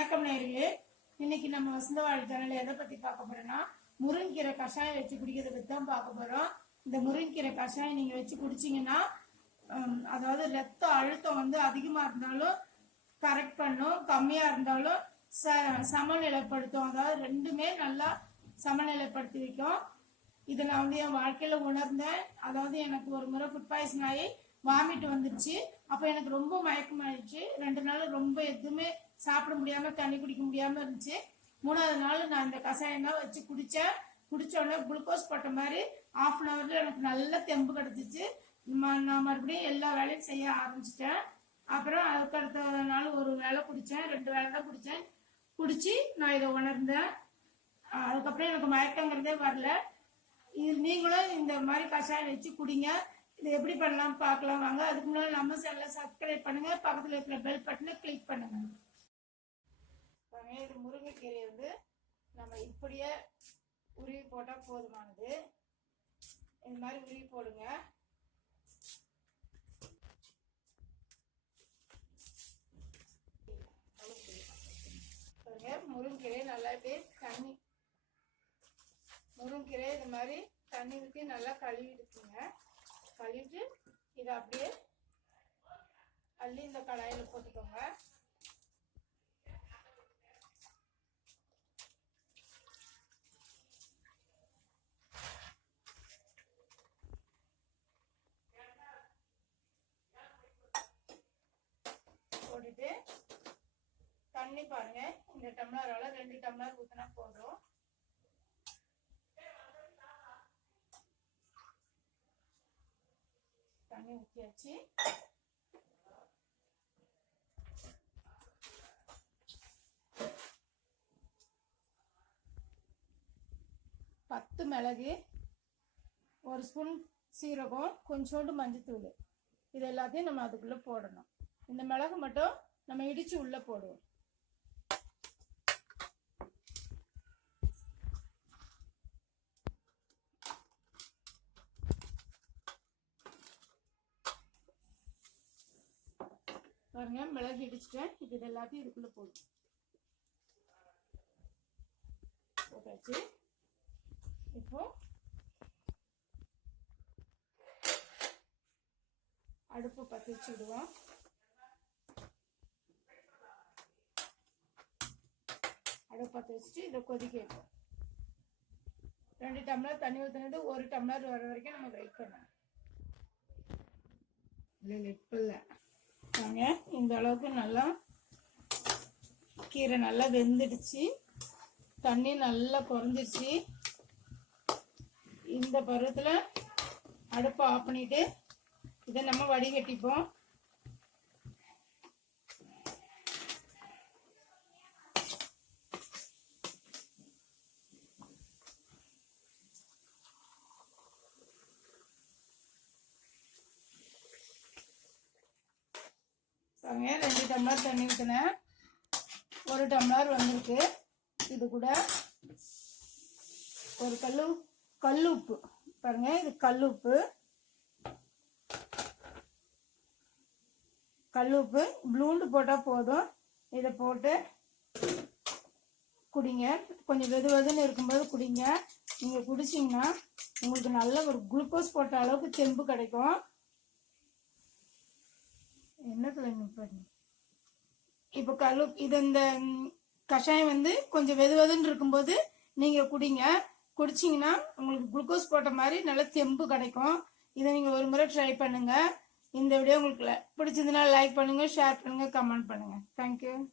வணக்கம் நேர்களே. இன்னைக்கு நம்ம வசந்தவாழி சேனல் எதை பத்தி பார்க்க போறோம்னா முருங்கீரை கஷாயம் வச்சு குடிக்கிறத பத்தி தான் பார்க்க போறோம். இந்த முருங்கீரை கஷாயம் நீங்க வச்சு குடிச்சீங்கன்னா அதாவது ரத்த அழுத்தம் வந்து அதிகமா இருந்தாலும் கரெக்ட் பண்ணும் கம்மியா இருந்தாலும் ச சமநிலைப்படுத்தும். அதாவது ரெண்டுமே நல்லா சமநிலைப்படுத்தி வைக்கும். இதை நான் வந்து என் வாழ்க்கையில உணர்ந்தேன். அதாவது எனக்கு ஒரு முறை ஃபுட் பாய்சன் ஆகி வாமிட் வந்துருச்சு. அப்போ எனக்கு ரொம்ப மயக்கமாயிடுச்சு. ரெண்டு நாள் ரொம்ப எதுவுமே சாப்பிட முடியாம தண்ணி குடிக்க முடியாம இருந்துச்சு. மூணாவது நாள் நான் இந்த கஷாயம் தான் வச்சு குடிச்சேன். குடிச்ச உடனே குளுக்கோஸ் போட்ட மாதிரி ஆஃப் அன் ஹவர்ல எனக்கு நல்ல தெம்பு கிடைச்சிச்சு. ம- நான் மறுபடியும் எல்லா வேலையும் செய்ய ஆரம்பிச்சிட்டேன். அப்புறம் அதுக்கு அடுத்த நாள் ஒரு வேலை குடிச்சேன். ரெண்டு வேலை தான் குடிச்சேன். குடிச்சு நான் இதை உணர்ந்தேன். அதுக்கப்புறம் எனக்கு மயக்கங்கிறதே வரல. இது நீங்களும் இந்த மாதிரி கஷாயம் வச்சு குடிங்க. இதை எப்படி பண்ணலாம் பார்க்கலாம். வாங்க அதுக்கு முன்னாடி நம்ம சேனலை சப்ஸ்கிரைப் பண்ணுங்க. பக்கத்தில் இருக்கிற பெல் பட்டனை கிளிக் பண்ணுங்க. இது முருங்கைக்கீரையை வந்து நம்ம இப்படியே உருவி போட்டால் போதுமானது. இந்த மாதிரி உருவி போடுங்க. பாருங்க முருங்கீரை நல்லா இப்படியே தண்ணி முருங்கீரை இது மாதிரி தண்ணி ஊற்றி நல்லா கழுவிடுக்குங்க கழுவிட்டு இதை அப்படியே அள்ளி இந்த கடாயில் போட்டுக்கோங்க. பண்ணி பாருங்க. இந்த டம்ளரால ரெண்டு டம்ளர் ஊற்றினா போதும். தண்ணி ஊற்றியாச்சு பத்து மிளகு ஒரு ஸ்பூன் சீரகம் கொஞ்சோண்டு மஞ்சத்தூள். இது எல்லாத்தையும் நம்ம அதுக்குள்ளே போடணும். இந்த மிளகு மட்டும் நம்ம இடித்து உள்ளே போடுவோம். பாருங்க மிளகு இடிச்சிட்டேன். இப்போ இது எல்லாத்தையும் இதுக்குள்ளே போடும் போட்டாச்சு. இப்போ அடுப்பு பற்ற வச்சு விடுவோம் அடுப்பு பற்ற வச்சுட்டு இதை கொதிக்க வைப்போம். ரெண்டு டம்ளர் தண்ணி ஊற்றினது ஒரு டம்ளர் வர வரைக்கும் நம்ம வெயிட் பண்ணணும். இல்லை இல்லை இப்போ இல்லை பாருங்க இந்த அளவுக்கு நல்லா கீரை நல்லா வெந்துடுச்சு. தண்ணி நல்லா குறைஞ்சிருச்சு இந்த பருவத்தில் அடுப்பை ஆஃப் பண்ணிட்டு இதை நம்ம வடிகட்டிப்போம். வச்சுருக்காங்க ரெண்டு டம்ளர் தண்ணி ஊற்றினேன் ஒரு டம்ளர் வந்திருக்கு. இது கூட ஒரு கல் கல்லுப்பு பாருங்க இது கல்லுப்பு உப்பு. ப்ளூண்டு போட்டால் போதும். இதை போட்டு குடிங்க. கொஞ்சம் வெது வெதுன்னு இருக்கும்போது குடிங்க. நீங்கள் குடிச்சிங்கன்னா உங்களுக்கு நல்ல ஒரு குளுக்கோஸ் போட்ட அளவுக்கு தெம்பு கிடைக்கும். என்ன கிழங்கு பாருங்க. இப்போ கல்லு இது இந்த கஷாயம் வந்து கொஞ்சம் வெது வெதுன்னு இருக்கும்போது நீங்கள் குடிங்க. குடிச்சிங்கன்னா உங்களுக்கு குளுக்கோஸ் போட்ட மாதிரி நல்ல தெம்பு கிடைக்கும். இதை நீங்கள் ஒரு முறை ட்ரை பண்ணுங்க. இந்த வீடியோ உங்களுக்கு ல- லைக் பண்ணுங்க ஷேர் பண்ணுங்க கமெண்ட் பண்ணுங்க. தேங்க்யூ